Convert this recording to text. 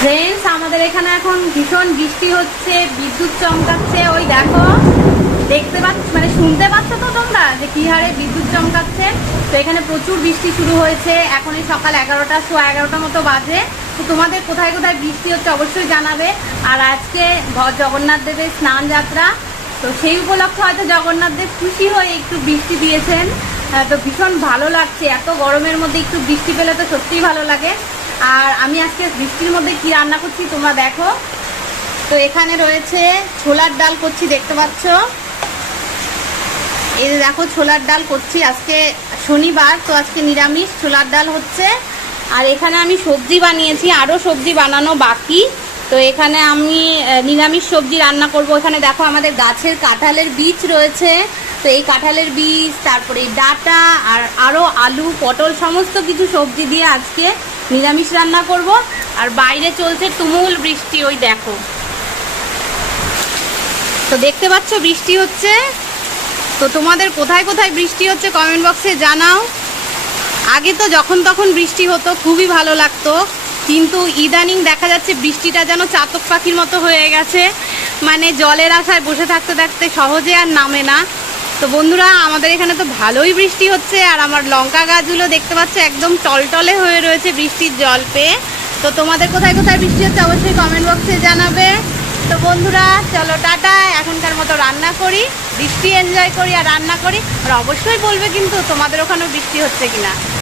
Friends আমাদের এখানে এখন ভীষণ বৃষ্টি হচ্ছে, বিদ্যুৎ চমকাচ্ছে। ওই দেখো, দেখতে পাচ্ছ মানে শুনতে পাচ্ছ তো তোমরা যে কি হারে বিদ্যুৎ চমকাচ্ছে? তো এখানে প্রচুর বৃষ্টি শুরু হয়েছে। এখন এই সকাল এগারোটা, সোয়া এগারোটা মতো বাজে। তো তোমাদের কোথায় কোথায় বৃষ্টি হচ্ছে অবশ্যই জানাবে। আর আজকে জগন্নাথ দেবের স্নান যাত্রা। তো সেই উপলক্ষে হয়তো জগন্নাথ দেব খুশি হয়ে একটু বৃষ্টি দিয়েছেন। তো ভীষণ ভালো লাগছে। এত গরমের মধ্যে একটু বৃষ্টি পেলে তো সত্যিই ভালো লাগে। আর আমি আজকে বৃষ্টির মধ্যে কি রান্না করছি তোমরা দেখো। তো এখানে রয়েছে ছোলার ডাল করছি, দেখতে পাচ্ছ? এই দেখো, ছোলার ডাল করছি। আজকে শনিবার, তো আজকে নিরামিষ। ছোলার ডাল হচ্ছে। আর এখানে আমি সবজি বানিয়েছি আরও সবজি বানানো বাকি। তো এখানে আমি নিরামিষ সবজি রান্না করব। এখানে দেখো আমাদের গাছের কাঁঠালের বীজ রয়েছে। তো এই কাঁঠালের বীজ, তারপরে ডাটা, আর আরও আলু, পটল, সমস্ত কিছু সবজি দিয়ে আজকে নিরামিষ রান্না করব, আর বাইরে চলছে তুমুল বৃষ্টি, ওই দেখো। তো দেখতে পাচ্ছ বৃষ্টি হচ্ছে? তো তোমাদের কোথায় কোথায় বৃষ্টি হচ্ছে কমেন্ট বক্সে জানাও। আগে তো যখন তখন বৃষ্টি হতো, খুবই ভালো লাগতো, কিন্তু ইদানিং দেখা যাচ্ছে বৃষ্টিটা যেন চাতক পাখির মতো হয়ে গেছে। মানে জলের আশায় বসে থাকতে থাকতে সহজে আর নামে না। তো বন্ধুরা, আমাদের এখানে তো ভালোই বৃষ্টি হচ্ছে, আর আমার লঙ্কা গাছগুলো দেখতে পাচ্ছ একদম টলটলে হয়ে রয়েছে বৃষ্টির জল পেয়ে। তো তোমাদের কোথায় কোথায় বৃষ্টি হচ্ছে অবশ্যই কমেন্ট বক্সে জানাবে। তো বন্ধুরা, চলো টাটা, এখনকার মতো রান্না করি, বৃষ্টি এনজয় করি আর রান্না করি। আর অবশ্যই বলবে কিন্তু তোমাদের ওখানেও বৃষ্টি হচ্ছে কিনা।